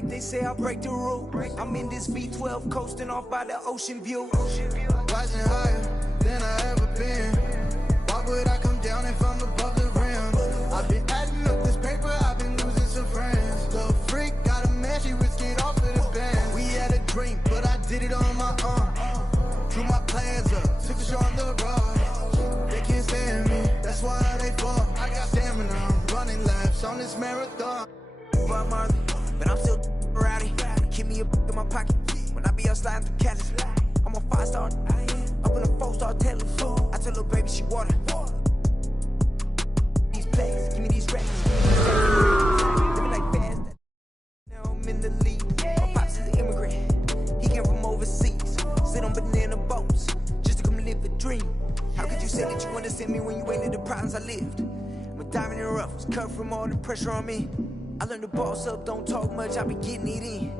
They say I'll break the rule. I'm in this V12 coasting off by the ocean view. Rising higher than I ever been. Why would I come down if I'm above the rim? I've been adding up this paper, I've been losing some friends. Little freak, got a man, she risked it off of the band. We had a dream, but I did it on my own. Drew my plans up, took the show on the road. They can't stand me, that's why they fall. I got stamina, I'm running laps on this marathon. But I'm still rowdy. Keep me a in my pocket. When I be out sliding through Cali, I'm a 5-star. Up in a 4-star telly. I tell little baby she water. These plays, give me these racks. Living like fast. Now I'm in the league. My pops is an immigrant. He came from overseas. Sit on banana boats just to come live a dream. How could you say that you understand me when you ain't in the problems I lived? I'm a diamond in the rough, was cut from all the pressure on me. I learned to boss up, don't talk much, I be getting it in.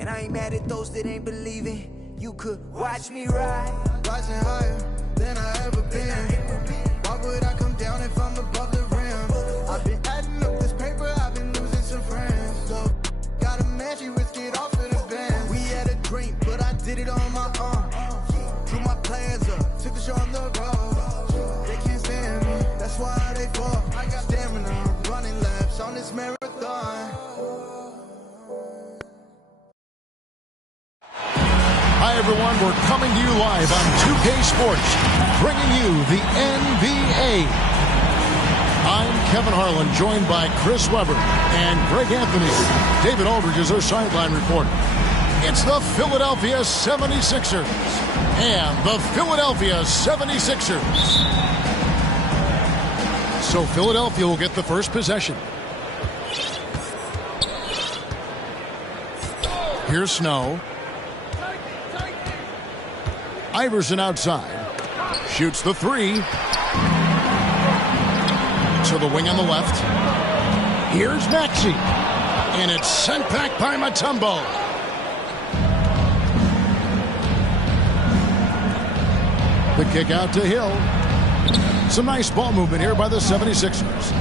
And I ain't mad at those that ain't believing. You could watch me ride. Rising higher than I ever been. Why would I come down if I'm above the rim? I've been adding up this paper, I've been losing some friends. Look, got a man, she risked it off of the band. We had a dream, but I did it on my own. Drew my plans up, took the show on the road. They can't stand me, that's why they fall. I got stamina, I'm running laps on this marathon. Hi, everyone. We're coming to you live on 2K Sports, bringing you the NBA. I'm Kevin Harlan, joined by Chris Webber and Greg Anthony. David Aldridge is our sideline reporter. It's the Philadelphia 76ers and the Philadelphia 76ers. So Philadelphia will get the first possession. Here's Snow. Iverson outside. Shoots the three. To the wing on the left. Here's Maxey. And it's sent back by Mutombo. The kick out to Hill. Some nice ball movement here by the 76ers.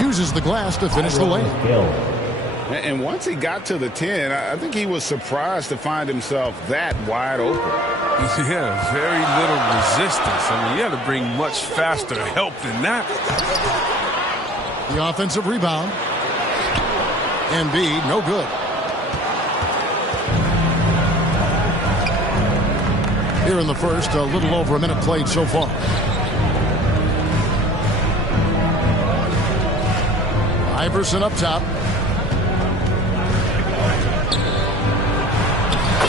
Uses the glass to finish the lane. And once he got to the 10, I think he was surprised to find himself that wide open. Yeah, very little resistance. I mean, you had to bring much faster help than that. The offensive rebound. Embiid, no good. Here in the first, a little over a minute played so far. Iverson up top.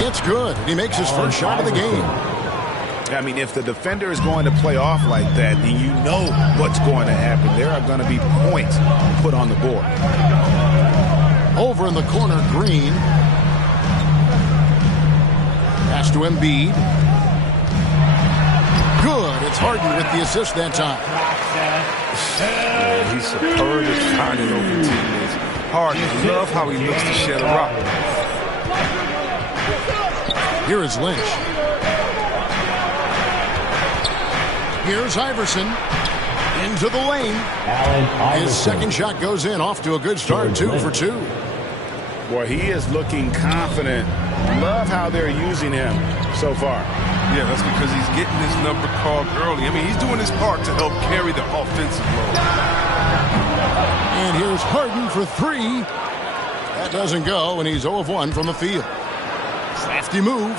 It's good. He makes his first shot of the game. I mean, if the defender is going to play off like that, then you know what's going to happen. There are going to be points put on the board. Over in the corner, Green. Pass to Embiid. Good. It's Harden with the assist that time. Yeah, he's superb at finding open teammates. Harden, love how he looks to shed a rock. Here is Lynch. Here's Iverson. Into the lane. His second shot goes in. Off to a good start. 2 for 2. Boy, he is looking confident. Love how they're using him so far. Yeah, that's because he's getting his number called early. I mean, he's doing his part to help carry the offensive load. And here's Harden for 3. That doesn't go, and he's 0 of 1 from the field. Crafty move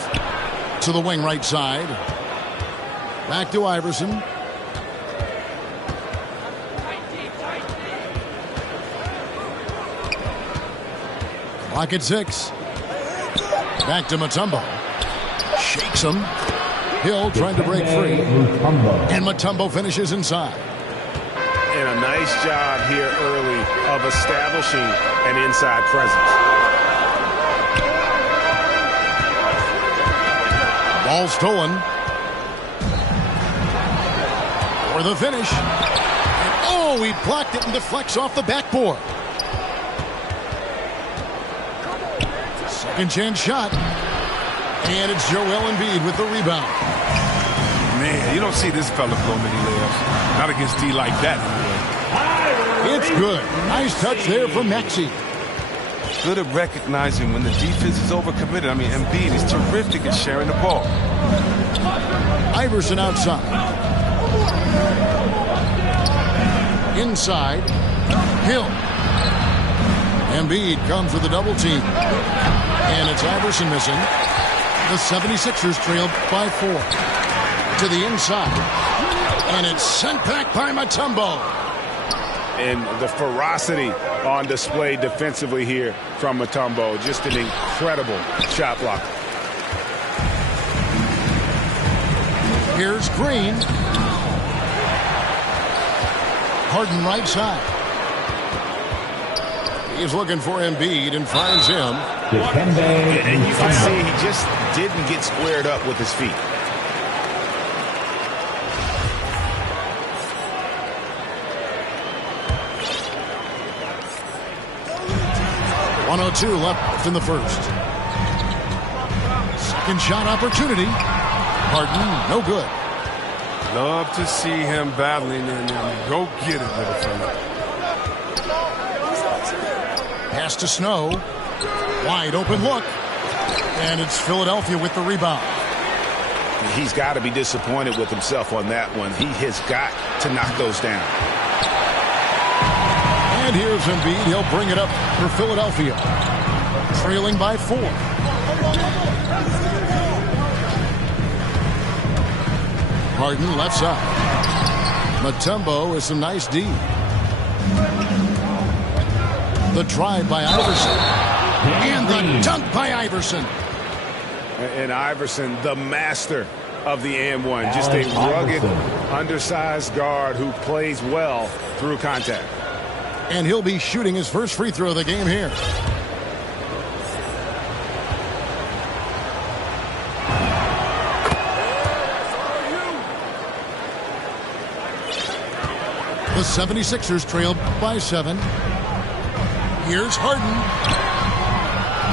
to the wing right side. Back to Iverson. Clock at 6. Back to Mutombo. Shakes him. Hill trying to break free. And Mutombo finishes inside. And a nice job here early of establishing an inside presence. Ball stolen. For the finish. And oh, he blocked it and deflects off the backboard. Second chance shot. And it's Joel Embiid with the rebound. Man, you don't see this fella blow many layups. Not against D like that, anyway. It's good. Nice touch there from Maxey. Good at recognizing when the defense is overcommitted. I mean, Embiid is terrific at sharing the ball. Iverson outside. Inside. Hill. Embiid comes with a double team. And it's Iverson missing. The 76ers trailed by 4. To the inside. And it's sent back by Mutombo. And the ferocity on display defensively here from Mutombo. Just an incredible shot blocker. Here's Green. Harden right side. He's looking for Embiid and finds him. And you can see he just didn't get squared up with his feet. .102 left in the first. Second shot opportunity. Harden, no good. Love to see him battling in there. Go get it, little fella. Pass to Snow. Wide open look. And it's Philadelphia with the rebound. He's got to be disappointed with himself on that one. He has got to knock those down. And here's Embiid. He'll bring it up for Philadelphia. Trailing by 4. Harden left side. Mutombo with some nice D. The drive by Iverson. And the dunk by Iverson. And Iverson, the master of the and one. Just a rugged, undersized guard who plays well through contact. And he'll be shooting his first free throw of the game here. The 76ers trailed by 7. Here's Harden.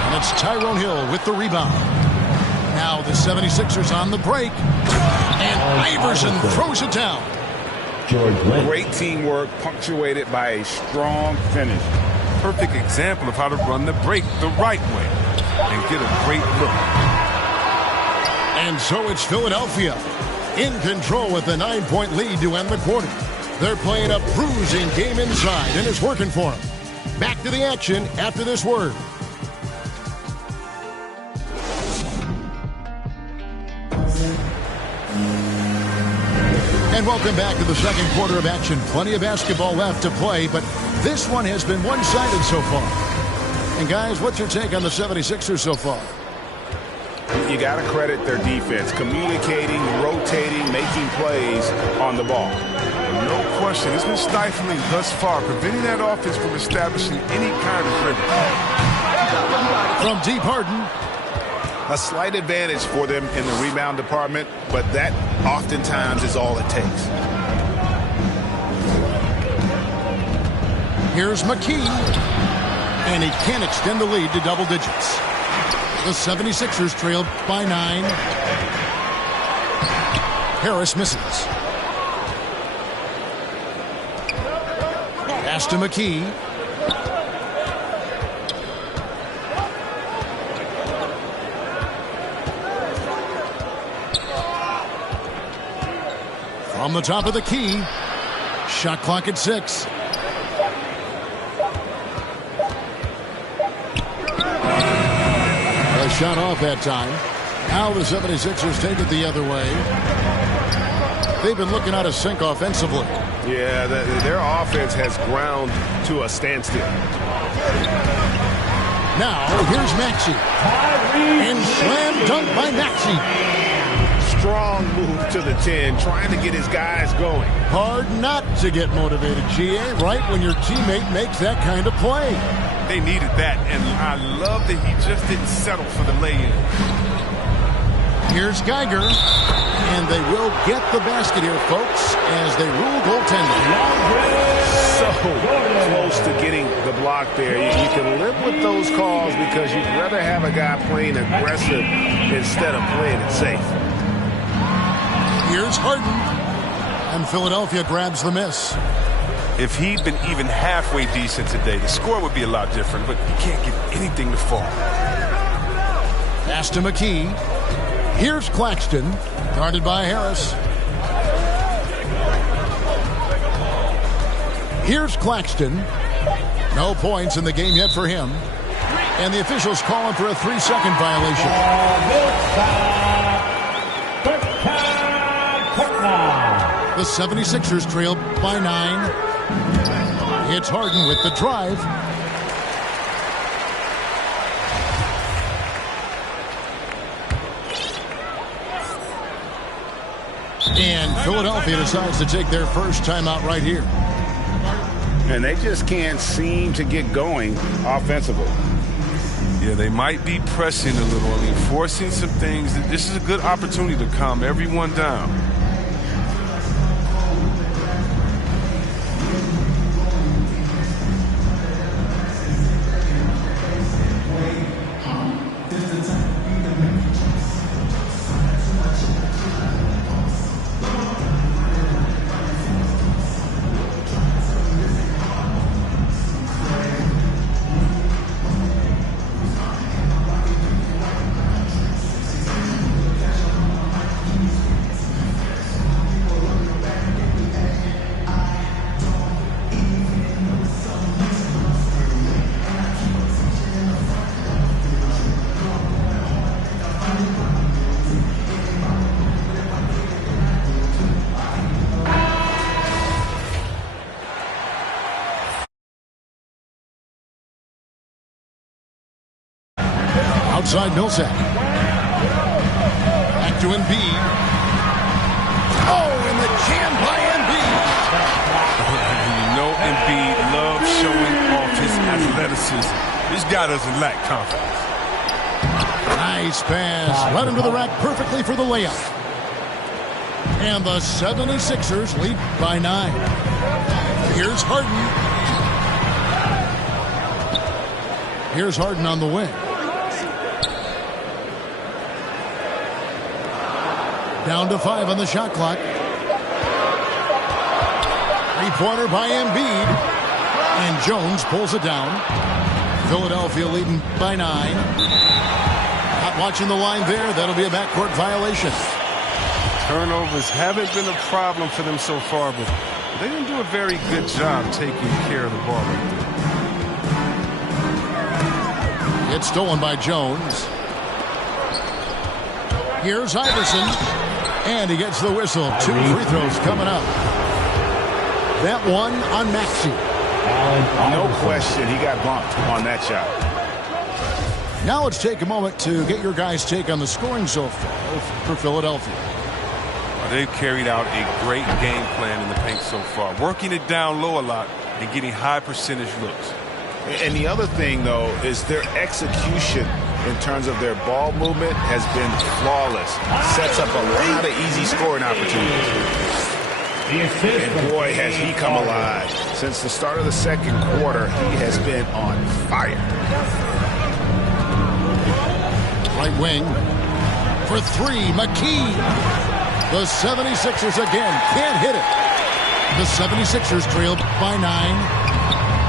And it's Tyrone Hill with the rebound. Now the 76ers on the break. And Iverson throws it down. Great teamwork punctuated by a strong finish. Perfect example of how to run the break the right way and get a great look. And so it's Philadelphia in control with a 9-point lead to end the quarter. They're playing a bruising game inside, and it's working for them. Back to the action after this word. And welcome back to the second quarter of action. Plenty of basketball left to play, but this one has been one-sided so far. And guys, what's your take on the 76ers so far? You got to credit their defense, communicating, rotating, making plays on the ball. No question. It's been stifling thus far, preventing that offense from establishing any kind of rhythm. From deep, Harden. A slight advantage for them in the rebound department, but that oftentimes is all it takes. Here's McKee. And he can't extend the lead to double digits. The 76ers trailed by 9. Harris misses. Pass to McKee. From the top of the key. Shot clock at 6. A shot off that time. Now the 76ers take it the other way. They've been looking out of sync offensively. Yeah, their offense has ground to a standstill. Now, here's Maxey. And slam dunk by Maxey. Strong move to the 10, trying to get his guys going. Hard not to get motivated, GA, right when your teammate makes that kind of play. They needed that, and I love that he just didn't settle for the lay-in. Here's Geiger. And they will get the basket here, folks, as they rule goaltending. So close to getting the block there. You can live with those calls because you'd rather have a guy playing aggressive instead of playing it safe. Here's Harden. And Philadelphia grabs the miss. If he'd been even halfway decent today, the score would be a lot different, but he can't get anything to fall. Pass to McKee. Here's Claxton, guarded by Harris. Here's Claxton. No points in the game yet for him. And the officials call him for a 3-second violation. The 76ers trail by 9. It's Harden with the drive. And Philadelphia decides to take their first timeout right here. And they just can't seem to get going offensively. Yeah, they might be pressing a little. I mean, forcing some things. This is a good opportunity to calm everyone down. Outside Millsap. Back to Embiid. Oh, and the jam by Embiid. You know Embiid loves showing off his athleticism. This guy doesn't lack confidence. Nice pass. Right into the rack perfectly for the layup. And the 76ers lead by 9. Here's Harden. Here's Harden on the wing. Down to 5 on the shot clock. Three-pointer by Embiid. And Jones pulls it down. Philadelphia leading by 9. Not watching the line there. That'll be a backcourt violation. Turnovers haven't been a problem for them so far, but they didn't do a very good job taking care of the ball right there. It's stolen by Jones. Here's Iverson. And he gets the whistle. 2 free throws coming up. That one on Maxey. No question he got bumped on that shot. Now let's take a moment to get your guys' take on the scoring so far for Philadelphia. Well, they've carried out a great game plan in the paint so far. Working it down low a lot and getting high percentage looks. And the other thing, though, is their execution in terms of their ball movement has been flawless. Sets up a lot of easy scoring opportunities. And boy, has he come alive. Since the start of the second quarter, he has been on fire. Right wing for 3, McKee. The 76ers again can't hit it. The 76ers trail by 9.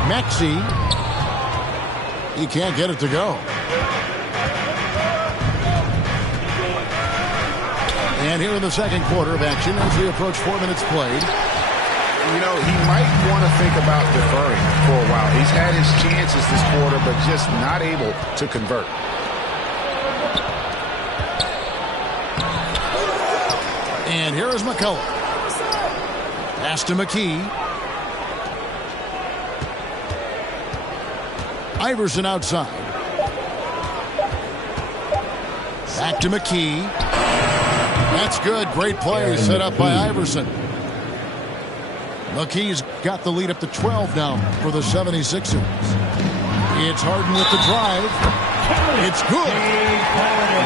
Maxey. He can't get it to go. And here in the second quarter of action as we approach 4 minutes played. You know, he might want to think about deferring for a while. He's had his chances this quarter, but just not able to convert. And here is McCullough. Pass to McKee. Iverson outside. Back to McKee. That's good. Great play set up by Iverson. McKee's got the lead up to 12 now for the 76ers. It's Harden with the drive. It's good.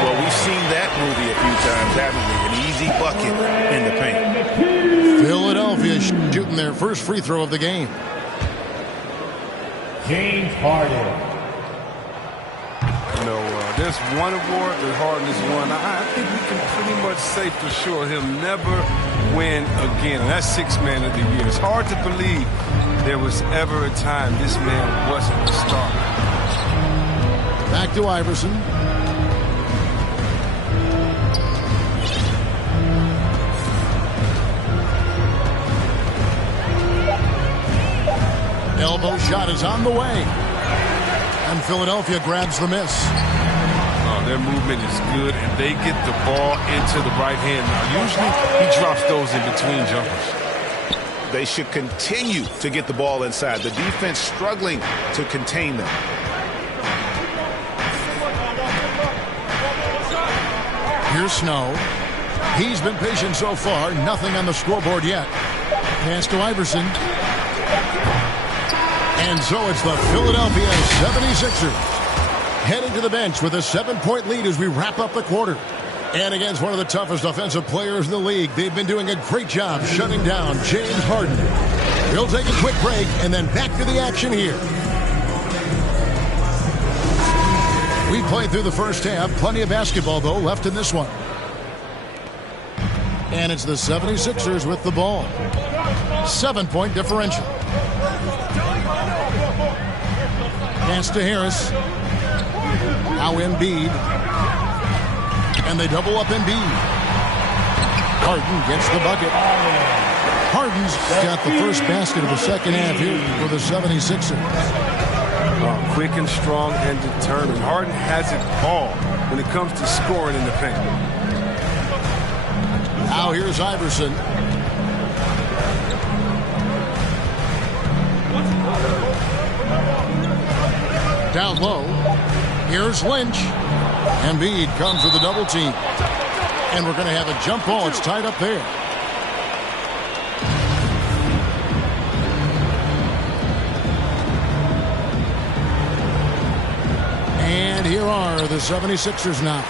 Well, we've seen that movie a few times, haven't we? An easy bucket in the paint. Philadelphia shooting their first free throw of the game. James Harden. You know, there's one award that Harden has won. I think we can pretty much say for sure he'll never win again. And that's Sixth Man of the Year. It's hard to believe there was ever a time this man wasn't a star. Back to Iverson. Elbow shot is on the way. And Philadelphia grabs the miss. Their movement is good, and they get the ball into the right hand. Now, usually he drops those in between jumpers. They should continue to get the ball inside. The defense struggling to contain them. Here's Snow. He's been patient so far. Nothing on the scoreboard yet. Pass to Iverson. And so it's the Philadelphia 76ers heading to the bench with a 7-point lead as we wrap up the quarter. And against one of the toughest offensive players in the league, they've been doing a great job shutting down James Harden. We'll take a quick break and then back to the action here. We played through the first half. Plenty of basketball, though, left in this one. And it's the 76ers with the ball. 7-point differential. Pass to Harris. Now Embiid. And they double up Embiid. Harden gets the bucket. Harden's got the first basket of the second half here for the 76ers. Quick and strong and determined. Harden has it all when it comes to scoring in the paint. Now here's Iverson. Down low. Here's Lynch. Embiid comes with a double team. And we're going to have a jump ball. It's tied up there. And here are the 76ers now.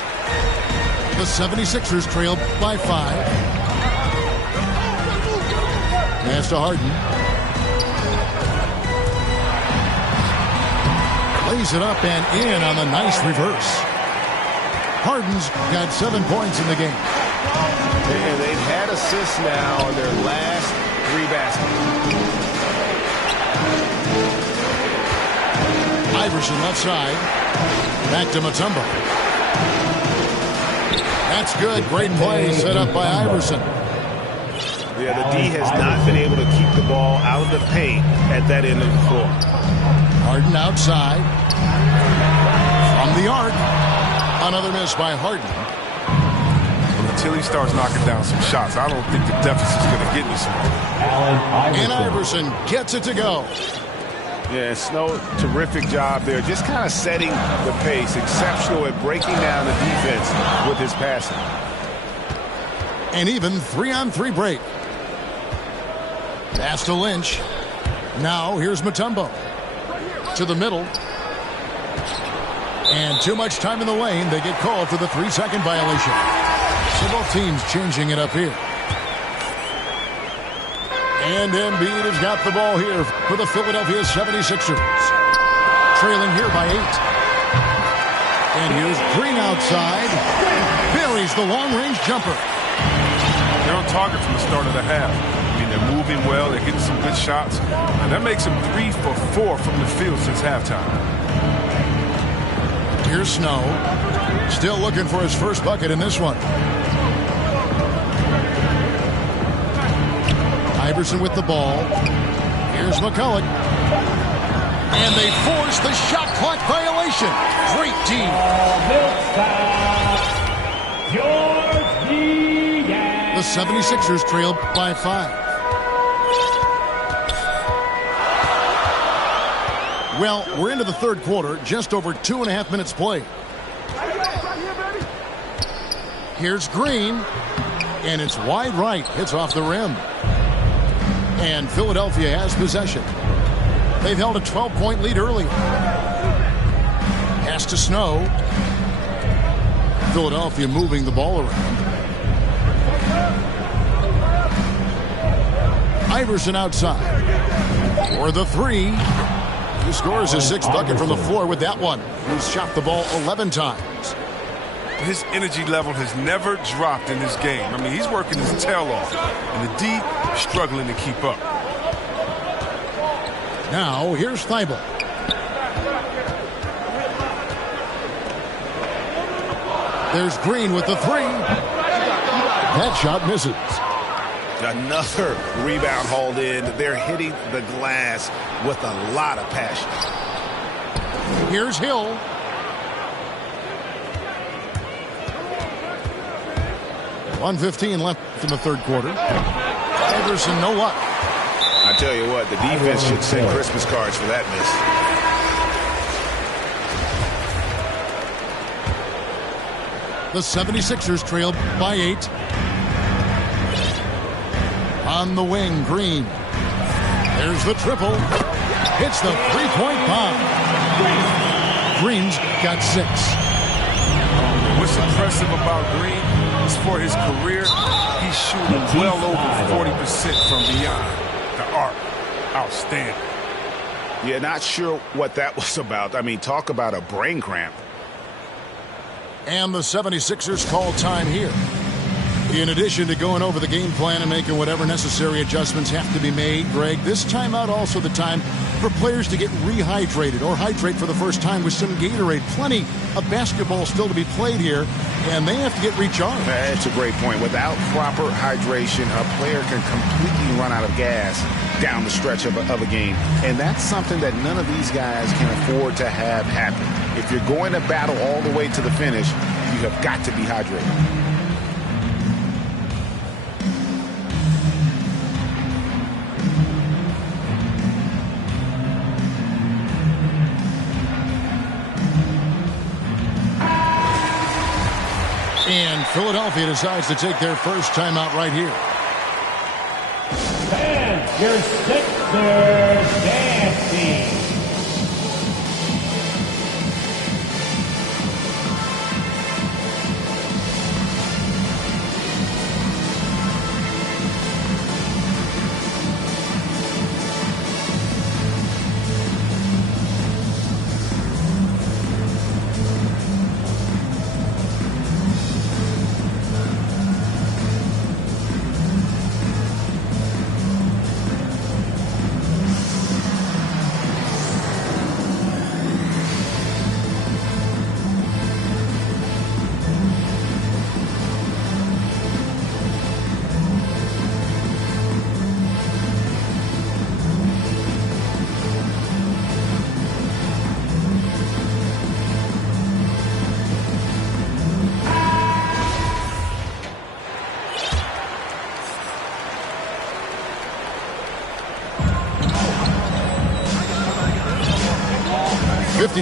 The 76ers trail by 5. Pass to Harden. Lays it up and in on the nice reverse. Harden's got 7 points in the game. And they've had assists now on their last 3 baskets. Iverson left side. Back to Mutombo. That's good. Great play set up by Iverson. Yeah, the D has not been able to keep the ball out of the paint at that end of the floor. Harden outside. From the arc. Another miss by Harden. Until he starts knocking down some shots, I don't think the deficit's going to get any smaller. And Iverson gets it to go. Yeah, Snow, terrific job there. Just kind of setting the pace. Exceptional at breaking down the defense with his passing. An even 3-on-3 break. Pass to Lynch. Now here's Mutombo. To the middle. And too much time in the lane. They get called for the 3-second violation. So both teams changing it up here. And Embiid has got the ball here for the Philadelphia 76ers. Trailing here by 8. And here's Green outside. Buries the long-range jumper. They're on target from the start of the half. I mean, they're moving well. They're getting some good shots. And that makes them 3 for 4 from the field since halftime. Here's Snow. Still looking for his first bucket in this one. Iverson with the ball. Here's McCulloch. And they force the shot clock violation. Great team. The 76ers trail by 5. Well, we're into the third quarter. Just over 2.5 minutes played. Here's Green. And it's wide right. Hits off the rim. And Philadelphia has possession. They've held a 12-point lead earlier. Pass to Snow. Philadelphia moving the ball around. Iverson outside. For the 3. He scores his sixth bucket from the floor with that one. He's shot the ball 11 times. His energy level has never dropped in this game. I mean, he's working his tail off, and the D struggling to keep up. Now, here's Thibault. There's Green with the three. That shot misses. Another rebound hauled in. They're hitting the glass with a lot of passion. Here's Hill. .115 left in the third quarter. Iverson, no luck. I tell you what, the defense should send Christmas cards for that miss. The 76ers trail by 8. On the wing, Green. There's the triple. Hits the three-point bomb. Green's got 6. What's impressive about Green is for his career, he's shooting well over 40% from beyond the arc. Outstanding. Yeah, not sure what that was about. I mean, talk about a brain cramp. And the 76ers call time here. In addition to going over the game plan and making whatever necessary adjustments have to be made, Greg, this timeout also the time for players to get rehydrated or hydrate for the first time with some Gatorade. Plenty of basketball still to be played here, and they have to get recharged. That's a great point. Without proper hydration, a player can completely run out of gas down the stretch of a game. And that's something that none of these guys can afford to have happen. If you're going to battle all the way to the finish, you have got to be hydrated. And Philadelphia decides to take their first timeout right here. And your Sixers dancing.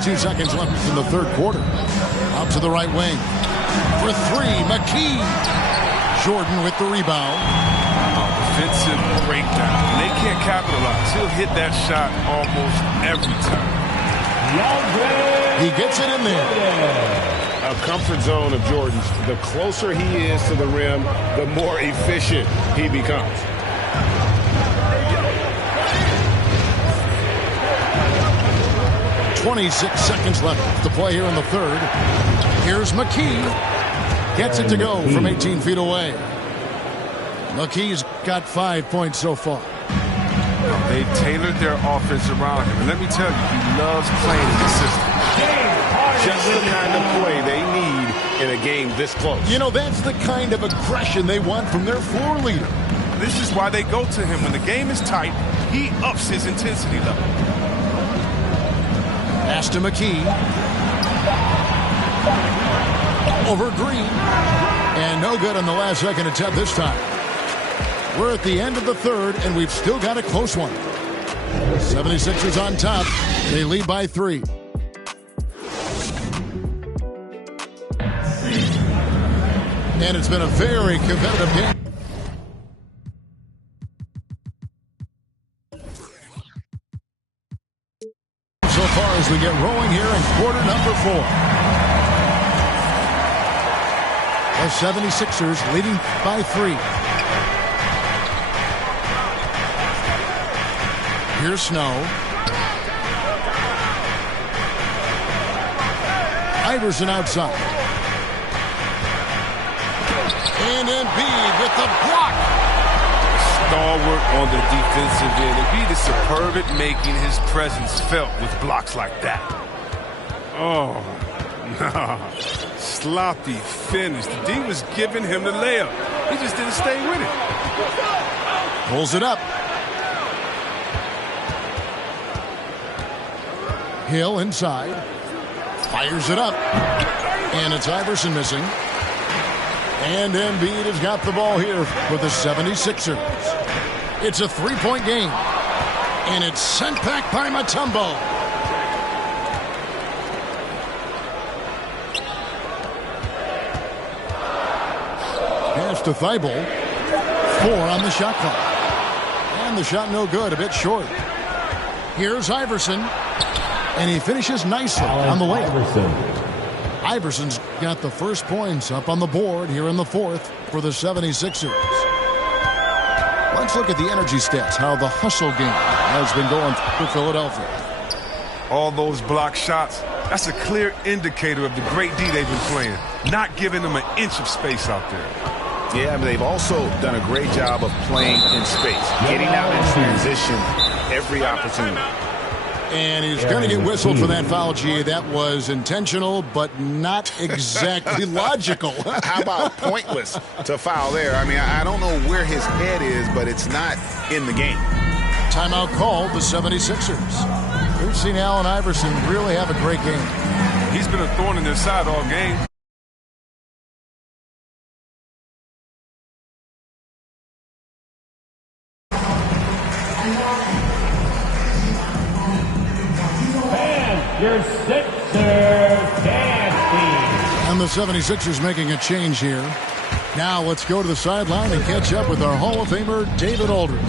Seconds left in the third quarter. Out to the right wing. For three, McKee. Jordan with the rebound. Defensive breakdown. They can't capitalize. He'll hit that shot almost every time. He gets it in there. A comfort zone of Jordan's. The closer he is to the rim, the more efficient he becomes. .26 seconds left to play here in the third. Here's McKee. Gets it to go from 18 feet away. McKee's got 5 points so far. They tailored their offense around him. And let me tell you, he loves playing in the system. Just the kind of play they need in a game this close. You know, that's the kind of aggression they want from their floor leader. This is why they go to him. When the game is tight, he ups his intensity level. Pass to McKee. Over Green. And no good on the last second attempt this time. We're at the end of the third, and we've still got a close one. 76ers on top. They lead by 3. And it's been a very competitive game. So far as we get rolling here in quarter number 4. The 76ers leading by 3. Here's Snow. Iverson outside. And Embiid with the block. Stalwart on the defensive end. Embiid is superb at making his presence felt with blocks like that. Oh, nah. Sloppy finish. The D was giving him the layup. He just didn't stay with it. Pulls it up. Hill inside. Fires it up. And it's Iverson missing. And Embiid has got the ball here for the 76ers. It's a three-point game. And it's sent back by Mutombo. Pass to Thibault. 4 on the shot clock. And the shot no good, a bit short. Here's Iverson. And he finishes nicely on the layup. Iverson's got the first points up on the board here in the fourth for the 76ers. Let's look at the energy stats, how the hustle game has been going for Philadelphia. All those block shots, that's a clear indicator of the great D they've been playing, not giving them an inch of space out there. Yeah, but they've also done a great job of playing in space, getting out in transition every opportunity. And he's going to get whistled for that foul, G. That was intentional, but not exactly logical. How about pointless to foul there? I mean, I don't know where his head is, but it's not in the game. Timeout called the 76ers. We've seen Allen Iverson really have a great game. He's been a thorn in their side all game. Your Sixers dance team. And the 76ers making a change here. Now let's go to the sideline and catch up with our Hall of Famer, David Aldridge.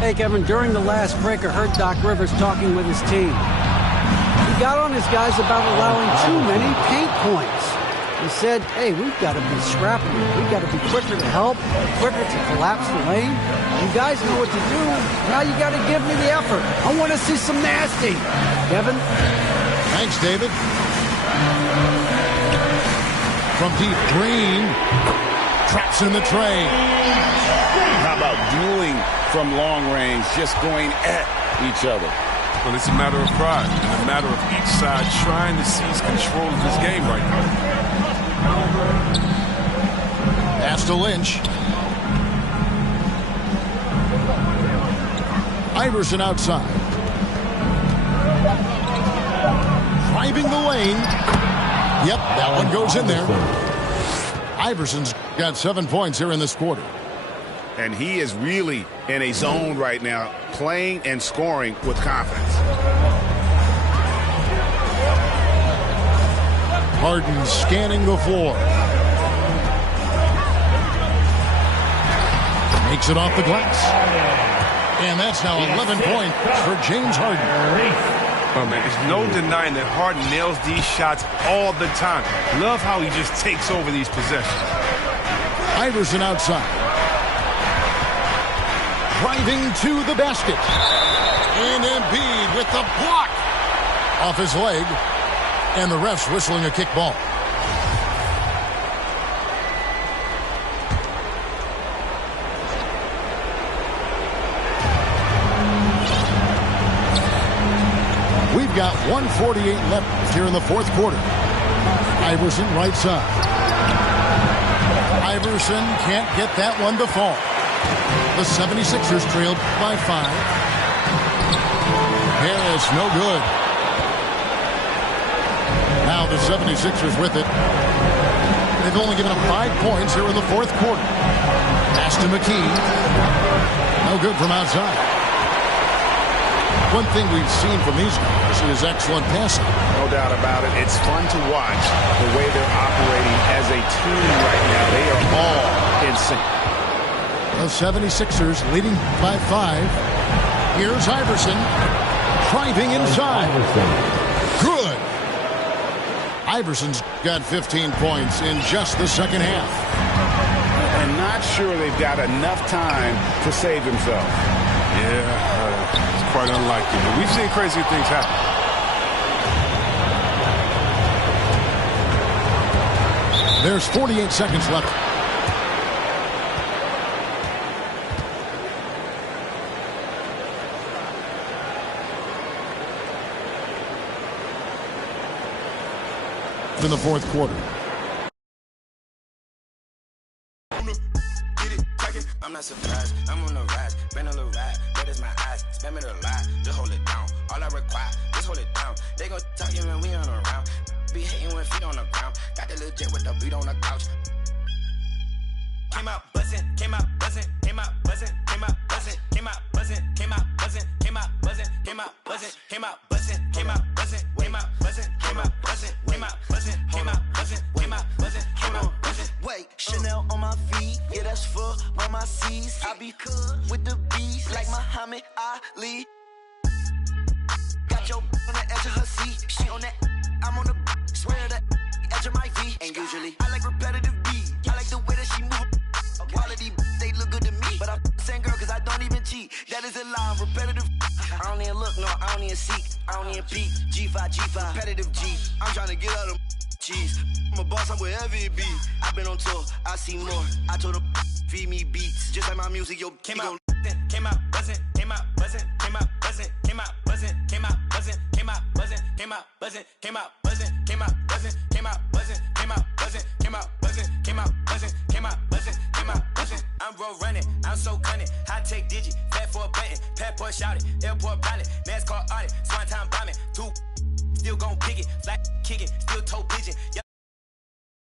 Hey, Kevin, during the last break, I heard Doc Rivers talking with his team. He got on his guys about allowing too many paint points. He said, hey, we've got to be scrappy. We've got to be quicker to help, quicker to collapse the lane. You guys know what to do. Now you got to give me the effort. I want to see some nasty. Kevin? Thanks, David. From deep, Green traps in the tray. How about dueling from long range, just going at each other? Well, it's a matter of pride and a matter of each side trying to seize control of this game right now. Pass to Lynch. Iverson outside. Driving the lane. Yep, that one goes in there. Iverson's got 7 points here in this quarter. And he is really in a zone right now, playing and scoring with confidence. Harden scanning the floor. Makes it off the glass. And that's now 11 points for James Harden. Oh, man, there's no denying that Harden nails these shots all the time. Love how he just takes over these possessions. Iverson outside. Driving to the basket. And Embiid with the block. Off his leg. And the ref's whistling a kick ball. We've got 1:48 left here in the fourth quarter. Iverson right side. Iverson can't get that one to fall. The 76ers trailed by 5. Harris, no good. Now the 76ers with it. They've only given up 5 points here in the fourth quarter. Pass to McKee. No good from outside. One thing we've seen from these guys is excellent passing. No doubt about it. It's fun to watch the way they're operating as a team right now. They are all in sync. The 76ers leading by 5. Here's Iverson. Driving inside. Good. Iverson's got 15 points in just the second half. And not sure they've got enough time to save themselves. Yeah, it's quite unlikely. But we've seen crazy things happen. There's 48 seconds left. In the fourth quarter. I'm not surprised, I'm on the rise, been a little ride, red is my eyes, spam it a lot, just hold it down, all I require, just hold it down, they gon' talk you when we on around, be hating with feet on the ground, got the little jet with the beat on the couch. Came out buzzing, came out buzzing, came out buzzing, came out buzzing, came out buzzing, came out buzzing, came out buzzing, came out buzzing, came out buzzing, came out buzzing, came out buzzing, came out buzzing, came out buzzing, came out buzzing, came out buzzing, came out buzzing. Wait, Chanel on my feet, yeah, that's for all my C's. I be cool with the beats like Muhammad Ali. Got your on the edge of her seat, she on that, I'm on the swear the edge of my V. And usually I like repetitive beats, I like the way that she move. Quality, they look good to me, but I'm saying girl cause I don't even cheat. That is a lie, repetitive. I don't even look, no, I don't even seek, I don't even peek. G5, repetitive G. I'm trying to get out of cheese. I'm a boss, I'm wherever it be. I've been on tour, I see more. I told them feed me beats, just like my music. Yo, came out buzzing, came out buzzing, came out buzzing, came out buzzing, came out buzzing, came out buzzing, came out buzzing, came out buzzing, came out buzzing, came out buzzing, came out buzzing, came out buzzing, came out buzzing, came out buzzing, came out buzzing, came out buzzing. I'm road running, I'm so cunning, high tech digit, fat for a button, passport shouted, airport pilot, NASCAR audit, swan time bombing, two still gon' pick it, flat kick it, still toe pigeon.